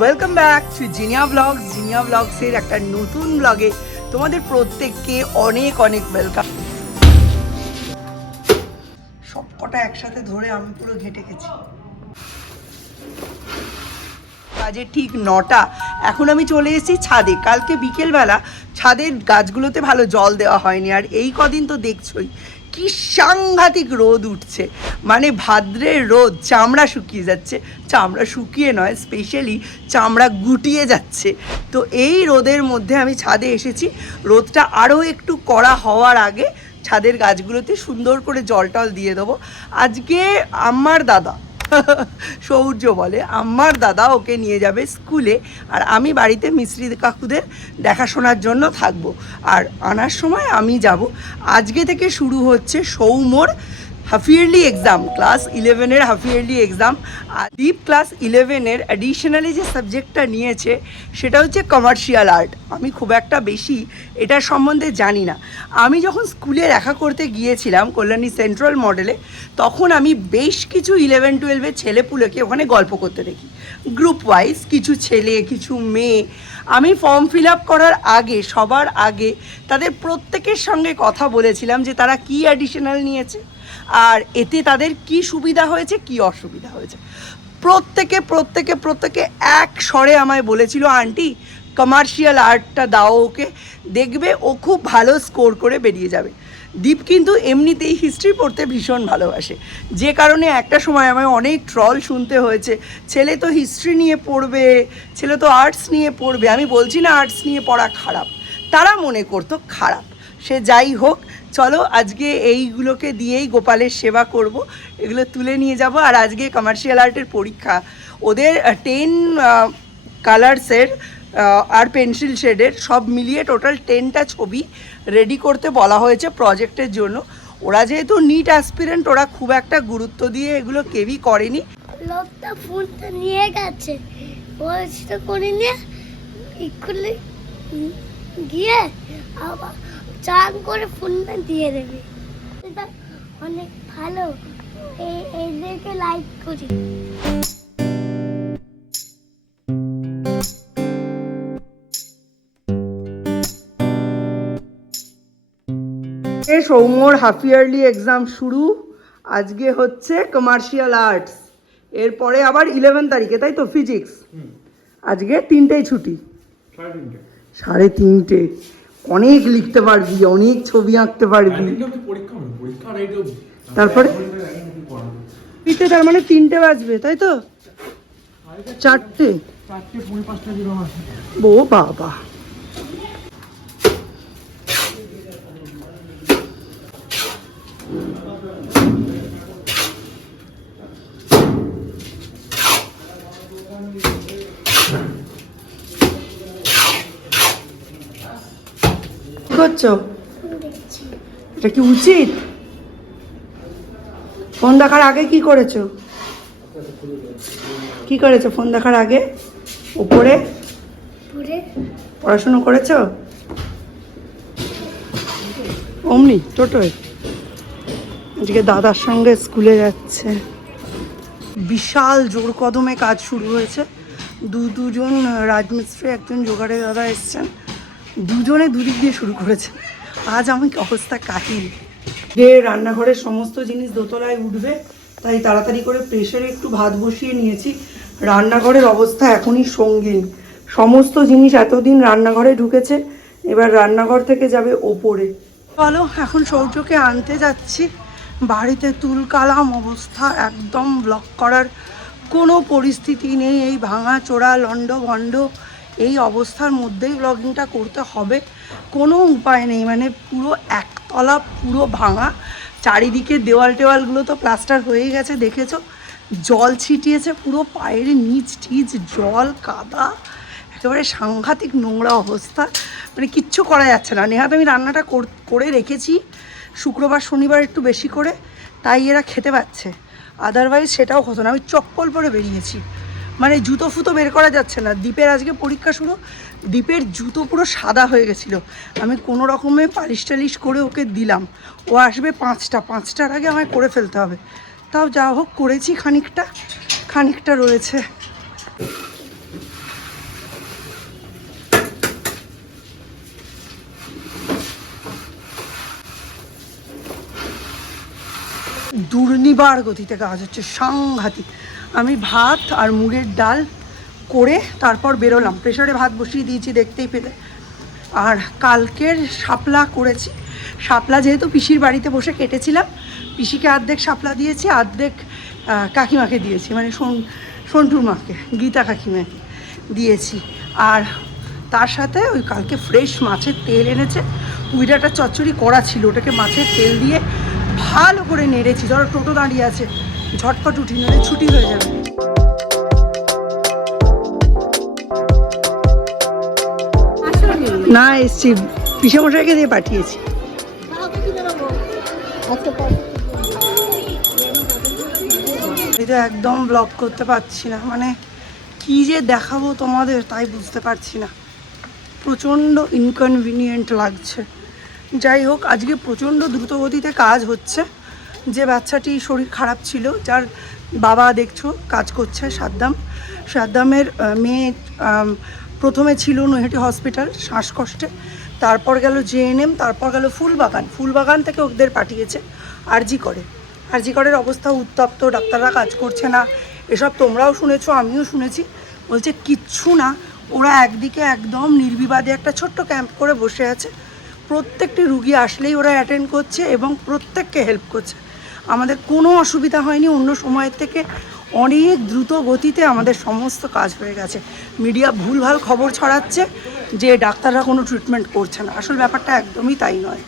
Welcome back to Zinnia blogs. Zinnia ব্লগসের একটা নতুন ব্লগে তোমাদের প্রত্যেককে অনেক অনেক ওয়েলকাম। সবকটা একসাথে ধরে আমি পুরো ঘেঁটে গেছি। কাজে ঠিক 9টা, এখন আমি চলে এসেছি ছাদে। কালকে বিকেলবেলা ছাদের গাছগুলোতে ভালো জল দেওয়া হয়নি, আর এই কদিন তো দেখছোই কি সাংঘাতিক রোদ উঠছে, মানে ভাদ্রের রোদ, চামড়া শুকিয়ে যাচ্ছে। চামড়া শুকিয়ে নয়, স্পেশালি চামড়া গুটিয়ে যাচ্ছে। তো এই রোদের মধ্যে আমি ছাদে এসেছি, রোদটা আরও একটু কড়া হওয়ার আগে ছাদের গাছগুলোতে সুন্দর করে জল টল দিয়ে দেবো। আজকে আমার দাদা সৌর্য বলে, আমার দাদা ওকে নিয়ে যাবে স্কুলে, আর আমি বাড়িতে মিস্ত্রি কাকুদের দেখাশোনার জন্য থাকবো, আর আনার সময় আমি যাব। আজকে থেকে শুরু হচ্ছে সৌম্যর হাফ ইয়ারলি এক্সাম, ক্লাস 11-এর হাফ ইয়ারলি এক্সাম। আর দীপ ক্লাস 11-এর অ্যাডিশনালি যে সাবজেক্টটা নিয়েছে সেটা হচ্ছে কমার্শিয়াল আর্ট। আমি খুব একটা বেশি এটার সম্বন্ধে জানি না। আমি যখন স্কুলে দেখা করতে গিয়েছিলাম কল্যাণী সেন্ট্রাল মডেলে, তখন আমি বেশ কিছু 11-12-এর ছেলেপুলেকে ওখানে গল্প করতে দেখি, গ্রুপ ওয়াইজ, কিছু ছেলে কিছু মেয়ে। আমি ফর্ম ফিল আপ করার আগে, সবার আগে তাদের প্রত্যেকের সঙ্গে কথা বলেছিলাম যে তারা কী অ্যাডিশনাল নিয়েছে, আর এতে তাদের কি সুবিধা হয়েছে কি অসুবিধা হয়েছে। প্রত্যেকে এক স্বরে আমায় বলেছিল, আন্টি কমার্শিয়াল আর্টটা দাও ওকে, দেখবে ও খুব ভালো স্কোর করে বেরিয়ে যাবে। দীপ কিন্তু এমনিতেই হিস্ট্রি পড়তে ভীষণ ভালোবাসে, যে কারণে একটা সময় আমায় অনেক ট্রল শুনতে হয়েছে, ছেলে তো হিস্ট্রি নিয়ে পড়বে, ছেলে তো আর্টস নিয়ে পড়বে। আমি বলছি না আর্টস নিয়ে পড়া খারাপ, তারা মনে করতো খারাপ। সে যাই হোক, চলো আজকে এইগুলোকে দিয়েই গোপালের সেবা করব, এগুলো তুলে নিয়ে যাব। আর আজকে কমার্শিয়াল আর্টের পরীক্ষা, ওদের 10 কালার্সের আর পেন্সিল শেডের সব মিলিয়ে টোটাল 10টা ছবি রেডি করতে বলা হয়েছে প্রজেক্টের জন্য। ওরা যেহেতু নিট অ্যাসপিরেন্ট, ওরা খুব একটা গুরুত্ব দিয়ে এগুলো কেউই করেনি। লোকটা ফোনটা নিয়ে গেছে, বয়সটা করে নিয়ে ইকুলে গিয়ে আবার চান করে ফোনটা দিয়ে দেবে। এটা অনেক ভালো, এদেরকে লাইক করি। সৌম্যর হাফ ইয়ারলি এক্সাম শুরু, আজকে হচ্ছে কমার্শিয়াল আর্টস, এরপরে আবার 11 তারিখে, তাই তো ফিজিক্স। আজকে 3টেই ছুটি, 3:30। অনেক লিখতে পারবি, অনেক ছবি আঁকতে পারবি। তারপরে তার মানে 3টে বাজবে, তাই তো? 4টে ও বাবা। কি করছো? এটা কি উচিত? ফোন দেখার আগে কি করেছো? কি করেছো ফোন দেখার আগে? উপরে পড়াশুনো করেছো? অমনি টোটোয় আজকে দাদার সঙ্গে স্কুলে যাচ্ছে। বিশাল জোর কদমে কাজ শুরু হয়েছে। দুজন রাজমিস্ত্রি, একজন জোগাড়ে দাদা এসছেন, দুজনে দুদিক দিয়ে শুরু করেছে। আজ আমি অবস্থা কাহিল। যে রান্নাঘরের সমস্ত জিনিস দোতলায় উঠবে, তাই তাড়াতাড়ি করে প্রেসারে একটু ভাত বসিয়ে নিয়েছি। রান্নাঘরের অবস্থা এখনই সঙ্গীন, সমস্ত জিনিস এতদিন রান্নাঘরে ঢুকেছে, এবার রান্নাঘর থেকে যাবে ওপরে। চলো এখন সৌর্যকে আনতে যাচ্ছি। বাড়িতে তুলকালাম অবস্থা, একদম ব্লক করার কোনো পরিস্থিতি নেই। এই ভাঙা চোরা লন্ড ভণ্ড এই অবস্থার মধ্যেই ব্লগিংটা করতে হবে, কোনো উপায় নেই। মানে পুরো একতলা পুরো ভাঙা, চারিদিকে দেওয়াল টেওয়ালগুলো তো প্লাস্টার হয়ে গেছে, দেখেছো, জল ছিটিয়েছে পুরো, পায়ের নিচ টিচ জল কাদা, একেবারে সাংঘাতিক নোংরা অবস্থা। মানে কিচ্ছু করা যাচ্ছে না। নেহাত আমি রান্নাটা করে রেখেছি শুক্রবার শনিবার একটু বেশি করে, তাই এরা খেতে পাচ্ছে, আদারওয়াইজ সেটাও হতো না। আমি চপ্পল পরে বেরিয়েছি, মানে জুতো ফুতো বের করা যাচ্ছে না। দীপের আজকে পরীক্ষা শুরু, দীপের জুতো পুরো সাদা হয়ে গেছিলো। আমি কোনো রকমে পালিশ টালিশ করে ওকে দিলাম, ও আসবে 5টার আগে আমায় করে ফেলতে হবে। তাও যা হোক করেছি, খানিকটা রয়েছে। দুর্নিবার গতিতে কাজ হচ্ছে, সাংঘাতিক। আমি ভাত আর মুগের ডাল করে তারপর বেরোলাম, প্রেশারে ভাত বসিয়ে দিয়েছি দেখতেই পেলে। আর কালকের শাপলা করেছি। শাপলা যেহেতু পিসির বাড়িতে বসে কেটেছিলাম, পিসিকে অর্ধেক শাপলা দিয়েছি, অর্ধেক কাকিমাকে দিয়েছি, মানে সন্টুর মাকে, গীতা কাকিমাকে দিয়েছি। আর তার সাথে ওই কালকে ফ্রেশ মাছের তেল এনেছে, পুইডাটা চচ্চড়ি করা ছিল, ওটাকে মাছের তেল দিয়ে ভালো করে নেড়েছি। ধরো টোটো দাঁড়িয়ে আছে, ঝটপট উঠি নাহলে ছুটি হয়ে যাবে। না এসছি, পিসেমশাইকে দিয়ে পাঠিয়েছি। আমি তো একদম ব্লগ করতে পারছি না, মানে কি যে দেখাবো তোমাদের তাই বুঝতে পারছি না, প্রচণ্ড ইনকনভিনিয়েন্ট লাগছে। যাই হোক, আজকে প্রচণ্ড দ্রুতগতিতে কাজ হচ্ছে। যে বাচ্চাটি শরীর খারাপ ছিল, যার বাবা দেখছো কাজ করছে, সাদ্দামের মেয়ে প্রথমে ছিল নৈহাটি হসপিটাল শ্বাসকষ্টে, তারপর গেল জেএনএম, তারপর গেল ফুলবাগান থেকে ওদের পাঠিয়েছে আরজিকরের অবস্থা উত্তপ্ত, ডাক্তাররা কাজ করছে না, এসব তোমরাও শুনেছো, আমিও শুনেছি। বলছে কিচ্ছু না, ওরা একদিকে একদম নির্বিবাদে একটা ছোট্ট ক্যাম্প করে বসে আছে, প্রত্যেকটি রুগী আসলেই ওরা অ্যাটেন্ড করছে এবং প্রত্যেককে হেল্প করছে। আমাদের কোনো অসুবিধা হয়নি, অন্য সময়ের থেকে অনেক দ্রুত গতিতে আমাদের সমস্ত কাজ হয়ে গেছে। মিডিয়া ভুলভাল খবর ছড়াচ্ছে যে ডাক্তাররা কোনো ট্রিটমেন্ট করছে না, আসল ব্যাপারটা একদমই তাই নয়।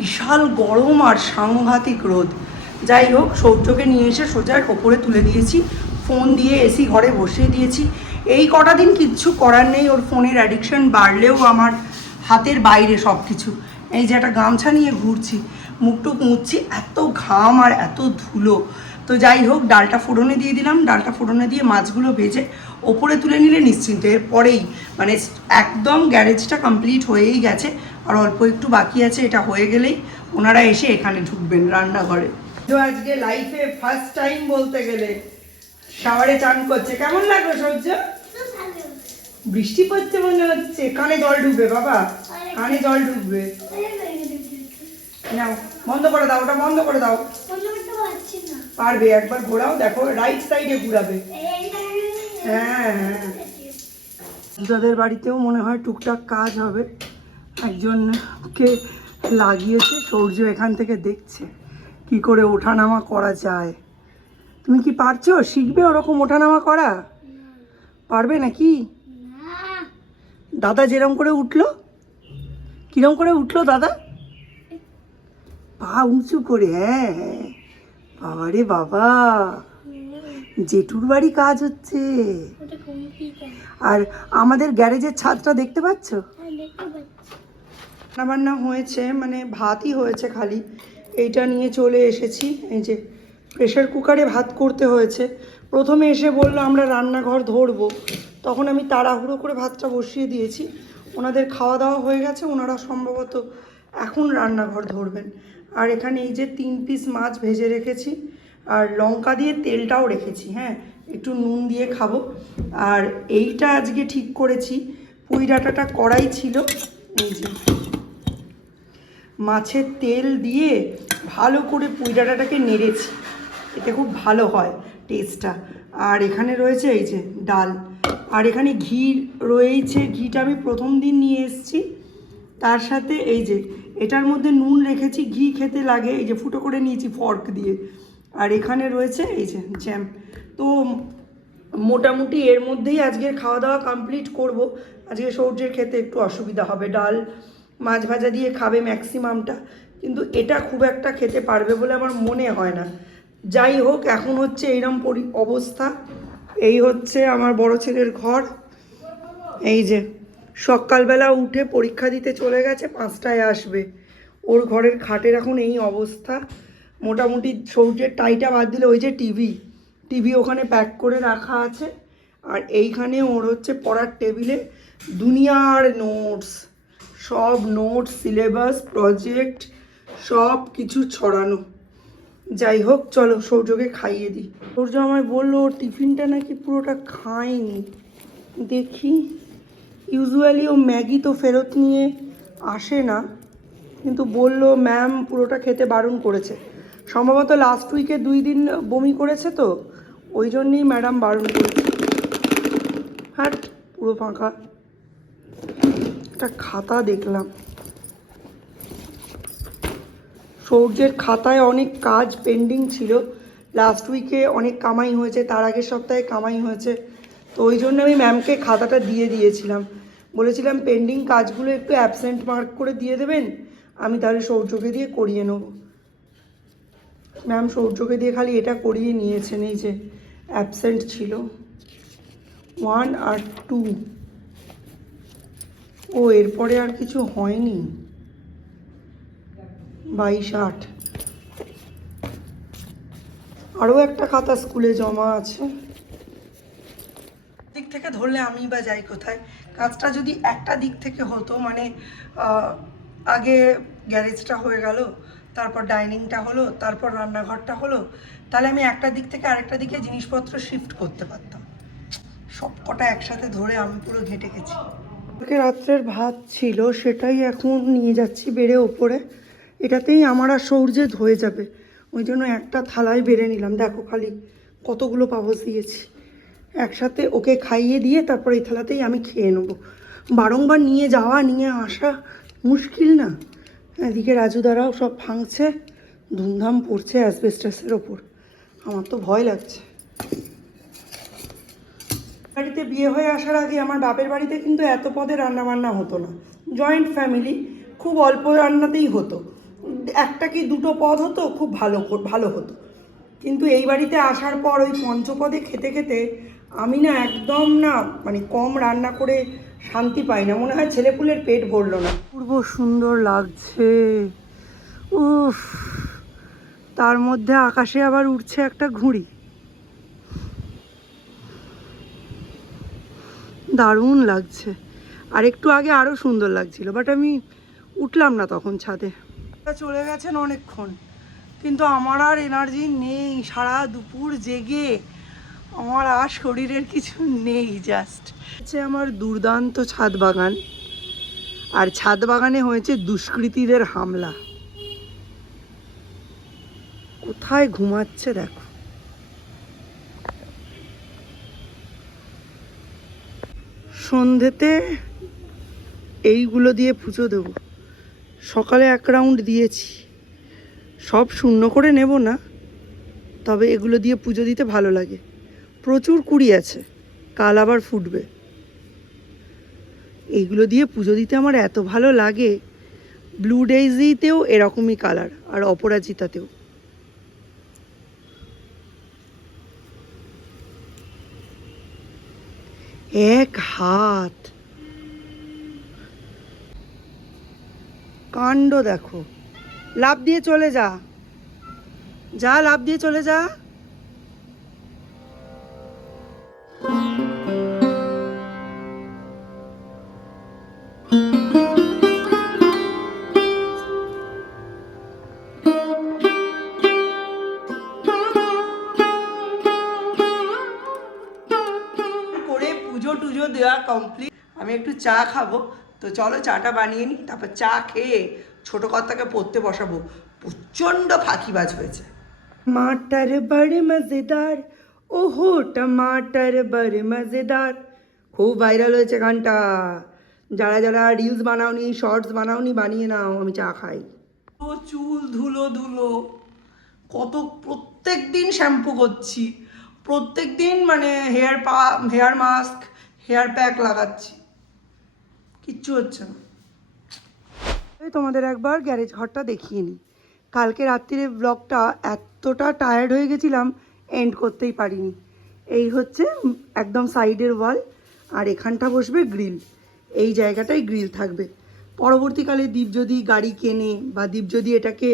বিশাল গরম আর সাংঘাতিক রোদ। যাই হোক, সৌর্যকে নিয়ে এসে সোজা ওপরে তুলে দিয়েছি, ফোন দিয়ে এসি ঘরে বসিয়ে দিয়েছি। এই কটা দিন কিচ্ছু করার নেই, ওর ফোনের অ্যাডিকশন বাড়লেও আমার হাতের বাইরে সব কিছু। এই যে একটা গামছা নিয়ে ঘুরছি, মুখটুক মুছছি, এত ঘাম আর এত ধুলো। তো যাই হোক, ডালটা ফোড়নে দিয়ে দিলাম, ডালটা ফোড়নে দিয়ে মাছগুলো ভেজে ওপরে তুলে নিলে নিশ্চিন্ত। এরপরেই মানে একদম গ্যারেজটা কমপ্লিট হয়েই গেছে, আর অল্প একটু বাকি আছে, এটা হয়ে গেলেই ওনারা এসে এখানে ঢুকবেন রান্নাঘরে। তো আজকে লাইফে ফার্স্ট টাইম বলতে গেলে শাওয়ারে চান করছে। কেমন লাগলো সূর্য? বৃষ্টি পড়ছে মনে হচ্ছে, কানে জল ঢুকবে বাবা, কানে জল ঢুকবে। নাও বন্ধ করে দাও, ওটা বন্ধ করে দাও। পারবে, একবার ঘোরাও, দেখো রাইট সাইডে ঘুরাবে। হ্যাঁ হ্যাঁ, যাদের বাড়িতেও মনে হয় টুকটাক কাজ হবে, একজনকে লাগিয়েছে, সূর্য এখান থেকে দেখছে কি করে ওঠানামা করা যায়। তুমি কি পারছো? শিখবে ওরকম ওঠানামা করা? পারবে নাকি? দাদা যেরকম করে উঠলো, কিরম করে উঠলো দাদা? পা উঁচু করে, হ্যাঁ হ্যাঁ। বাবা রে বাবা, জেঠুর বাড়ি কাজ হচ্ছে। আর আমাদের গ্যারেজের ছাদটা দেখতে পাচ্ছ? রান্নাবান্না হয়েছে, মানে ভাতই হয়েছে খালি, এইটা নিয়ে চলে এসেছি। এই যে প্রেশার কুকারে ভাত করতে হয়েছে। প্রথমে এসে বললো আমরা রান্নাঘর ধরবো, তখন আমি তাড়াহুড়ো করে ভাতটা বসিয়ে দিয়েছি। ওনাদের খাওয়া দাওয়া হয়ে গেছে, ওনারা সম্ভবত এখন রান্নাঘর ধরবেন। আর এখানে এই যে 3 পিস মাছ ভেজে রেখেছি, আর লঙ্কা দিয়ে তেলটাও রেখেছি, হ্যাঁ একটু নুন দিয়ে খাবো। আর এইটা আজকে ঠিক করেছি, পুঁই ডাঁটাটা কড়াই ছিল, এই যে মাছের তেল দিয়ে ভালো করে পুঁই ডাঁটাটাকে নেড়েছি, এতে খুব ভালো হয় টেস্টটা। আর এখানে রয়েছে এই যে ডাল, আর এখানে ঘি রয়েছে, ঘিটা আমি প্রথম দিন নিয়ে এসেছি। তার সাথে এই যে এটার মধ্যে নুন রেখেছি, ঘি খেতে লাগে, এই যে ফুটো করে নিয়েছি ফর্ক দিয়ে। আর এখানে রয়েছে এই যে জ্যাম। তো মোটামুটি এর মধ্যেই আজকের খাওয়া দাওয়া কমপ্লিট করব। আজকে সূর্যের খেতে একটু অসুবিধা হবে, ডাল মাছ ভাজা দিয়ে খাবে ম্যাক্সিমামটা, কিন্তু এটা খুব একটা খেতে পারবে বলে আমার মনে হয় না। যাই হোক, এখন হচ্ছে এইরকম অবস্থা। এই হচ্ছে আমার বড় ছেলের ঘর। এই যে সকালবেলা উঠে পরীক্ষা দিতে চলে গেছে, 5টায় আসবে। ওর ঘরের খাটের এখন এই অবস্থা। মোটামুটি সূর্যের টাইটা বাদ দিলে ওই যে টিভি ওখানে প্যাক করে রাখা আছে। আর এইখানে ওর হচ্ছে পড়ার টেবিলে দুনিয়ার নোটস, সব নোটস, সিলেবাস, প্রজেক্ট সব কিছু ছড়ানো। যাই হোক, চলো সৌর্যকে খাইয়ে দিই। সৌর্য আমায় বললো টিফিনটা নাকি পুরোটা খায়নি। দেখি, ইউজুয়ালি ও ম্যাগি তো ফেরত নিয়ে আসে না, কিন্তু বললো ম্যাম পুরোটা খেতে বারণ করেছে। সম্ভবত লাস্ট উইকে 2 দিন বমি করেছে, তো ওই জন্যেই ম্যাডাম বারণ করেছে। হ্যাঁ, পুরো ফাঁকা। একটা খাতা দেখলাম, সৌর্যের খাতায় অনেক কাজ পেন্ডিং ছিল। লাস্ট উইকে অনেক কামাই হয়েছে, তার আগের সপ্তাহে কামাই হয়েছে, তো ওই জন্য আমি ম্যামকে খাতাটা দিয়ে দিয়েছিলাম। বলেছিলাম পেন্ডিং কাজগুলো একটু অ্যাবসেন্ট মার্ক করে দিয়ে দেবেন, আমি তাহলে সৌর্যকে দিয়ে করিয়ে নেব। ম্যাম সৌর্যকে দিয়ে খালি এটা করিয়ে নিয়েছেন, এই যে অ্যাবসেন্ট ছিল 1 আর 2। ও এরপরে আর কিছু হয়নি। 22-8 আরও একটা খাতা স্কুলে জমা আছে। দিক থেকে ধরলে আমি বা যাই কোথায়, কাজটা যদি একটা দিক থেকে হতো, মানে আগে গ্যারেজটা হয়ে গেল, তারপর ডাইনিংটা হলো, তারপর রান্নাঘরটা হলো, তাহলে আমি একটা দিক থেকে আরেকটা দিকে জিনিসপত্র শিফট করতে পারতাম। সব কটা একসাথে ধরে আমি পুরো ঘেঁটে গেছি। কালকে রাত্রের ভাত ছিল, সেটাই এখন নিয়ে যাচ্ছি বেড়ে ওপরে। এটাতেই আমার আর সৌর্যের হয়ে যাবে, ওই জন্য একটা থালায় বেড়ে নিলাম। দেখো খালি কতগুলো পাপোশ দিয়েছি, একসাথে ওকে খাইয়ে দিয়ে তারপর এই থালাতেই আমি খেয়ে নেবো। বারংবার নিয়ে যাওয়া নিয়ে আসা মুশকিল না। এদিকে রাজুদারাও সব ভাঙছে, ধুমধাম পড়ছে অ্যাসবেস্টাসের ওপর। আমার তো ভয় লাগছে। বাড়িতে বিয়ে হয়ে আসার আগে আমার বাপের বাড়িতে কিন্তু এত পদে রান্নাবান্না হতো না। জয়েন্ট ফ্যামিলি, খুব অল্প রান্নাতেই হতো, একটা কি দুটো পদ হতো, খুব ভালো ভালো হতো। কিন্তু এই বাড়িতে আসার পর ওই পঞ্চপদে খেতে খেতে আমি না একদম না, মানে কম রান্না করে শান্তি পাই না, মনে হয় ছেলেপুলের পেট ভরলো না। পূর্ব সুন্দর লাগছে, উফ। তার মধ্যে আকাশে আবার উঠছে একটা ঘুড়ি, দারুণ লাগছে। আর একটু আগে আরও সুন্দর লাগছিল, বাট আমি উঠলাম না তখন ছাদে। চলে গেছেন অনেকক্ষণ, কিন্তু আমার আর এনার্জি নেই। সারা দুপুর জেগে আমার আর শরীরের কিছু নেই। জাস্ট হচ্ছে আমার দুর্দান্ত ছাদ বাগান, আর ছাদ বাগানে হয়েছে দুষ্কৃতীদের হামলা। কোথায় ঘুমাচ্ছে দেখো। সন্ধেতে এইগুলো দিয়ে পুজো দেব। সকালে 1 রাউন্ড দিয়েছি, সব শূন্য করে নেব না, তবে এগুলো দিয়ে পুজো দিতে ভালো লাগে। প্রচুর কুড়ি আছে, কাল আবার ফুটবে। এইগুলো দিয়ে পুজো দিতে আমার এত ভালো লাগে। ব্লু ডেইজিতেও এরকমই কালার, আর অপরাজিতাতেও। এক হাত কাণ্ড দেখো। লাফ দিয়ে চলে যা, যা লাফ দিয়ে চলে যা। করে পুজো টুজো দেওয়া কমপ্লিট, আমি একটু চা খাবো, তো চলো চাটা বানিয়ে নিই, তারপর চা খেয়ে ছোটো কর্তাকে পড়তে বসাবো। প্রচণ্ড ফাঁকিবাজ হয়েছে। टमाटर बड़े मज़ेदार, ओहो टमाटर बड़े मज़ेदार। খুব ভাইরাল হয়েছে গানটা। যারা যারা রিলস বানাওনি, শর্টস বানাওনি, বানিয়ে নাও, আমি চা খাই। ও চুল ধুলো ধুলো, কত প্রত্যেক দিন শ্যাম্পু করছি, প্রত্যেক দিন মানে হেয়ার মাস্ক, হেয়ার প্যাক লাগাচ্ছি, কিচ্ছু হচ্ছে না। তোমাদের একবার গ্যারেজ ঘরটা দেখিয়ে নিই। কালকে রাত্রিরে ব্লগটা এতটা টায়ার্ড হয়ে গেছিলাম, এন্ড করতেই পারিনি। এই হচ্ছে একদম সাইডের ওয়াল, আর এখানটা বসবে গ্রিল, এই জায়গাটায় গ্রিল থাকবে। পরবর্তীকালে দীপ যদি গাড়ি কেনে, বা দীপ যদি এটাকে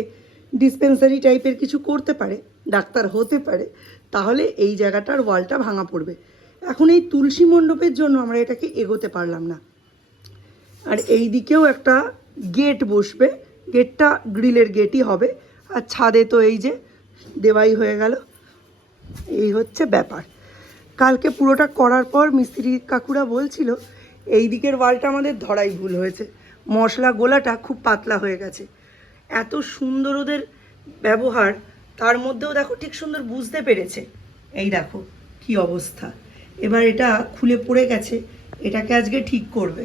ডিসপেন্সারি টাইপের কিছু করতে পারে, ডাক্তার হতে পারে, তাহলে এই জায়গাটার ওয়ালটা ভাঙা পড়বে। এখন এই তুলসী মণ্ডপের জন্য আমরা এটাকে এগোতে পারলাম না। আর এই দিকেও একটা গেট বসবে, গেটটা গ্রিলের গেটই হবে, আর ছাদে তো এই যে দেওয়াই হয়ে গেল। এই হচ্ছে ব্যাপার। কালকে পুরোটা করার পর মিস্ত্রি কাকুরা বলছিল এই দিকের ওয়ালটা আমাদের ধরাই ভুল হয়েছে, মশলা গোলাটা খুব পাতলা হয়ে গেছে। এত সুন্দর ওদের ব্যবহার, তার মধ্যেও দেখো ঠিক সুন্দর বুঝতে পেরেছে। এই দেখো কি অবস্থা, এবার এটা খুলে পড়ে গেছে, এটাকে আজকে ঠিক করবে।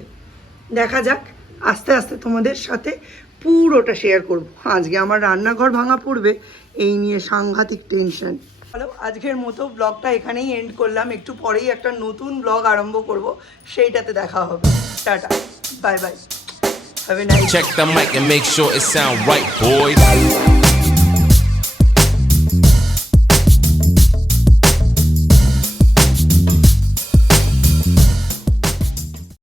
দেখা যাক, আস্তে আস্তে তোমাদের সাথে পুরোটা শেয়ার করব। আজকে আমার রান্নাঘর ভাঙা পড়বে, এই নিয়ে সাংঘাতিক টেনশন। হ্যালো, আজকের মতো ব্লগটা এখানেই এন্ড করলাম। একটু পরেই একটা নতুন ব্লগ আরম্ভ করব, সেইটাতে দেখা হবে। Tata, bye bye, have a nice. Check the mic and make sure it sound right, boys.